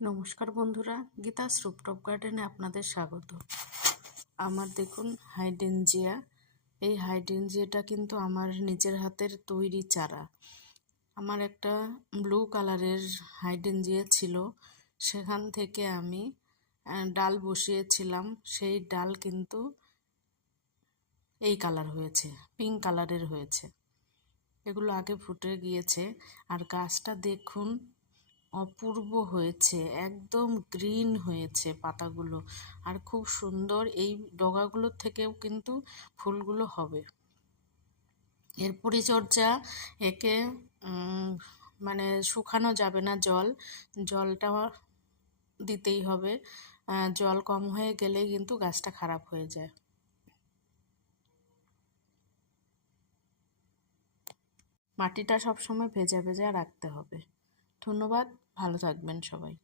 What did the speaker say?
নমস্কার বন্ধুরা, গীতাস রুপটপ গার্ডেনে আপনাদের স্বাগত। আমার দেখুন হাইডেনজিয়া, এই হাইডেনজিয়াটা কিন্তু আমার নিজের হাতের তৈরি চারা। আমার একটা ব্লু কালারের হাইডেনজিয়া ছিল, সেখান থেকে আমি ডাল বসিয়েছিলাম। সেই ডাল কিন্তু এই কালার হয়েছে, পিঙ্ক কালারের হয়েছে। এগুলো আগে ফুটে গিয়েছে, আর গাছটা দেখুন অপূর্ব হয়েছে, একদম গ্রিন হয়েছে পাতাগুলো, আর খুব সুন্দর। এই ডগাগুলোর থেকেও কিন্তু ফুলগুলো হবে। এর পরিচর্যা, একে মানে শুকানো যাবে না, জলটা দিতেই হবে। জল কম হয়ে গেলেই কিন্তু গাছটা খারাপ হয়ে যায়। মাটিটা সবসময় ভেজা ভেজা রাখতে হবে। ধন্যবাদ, ভালো থাকবেন সবাই।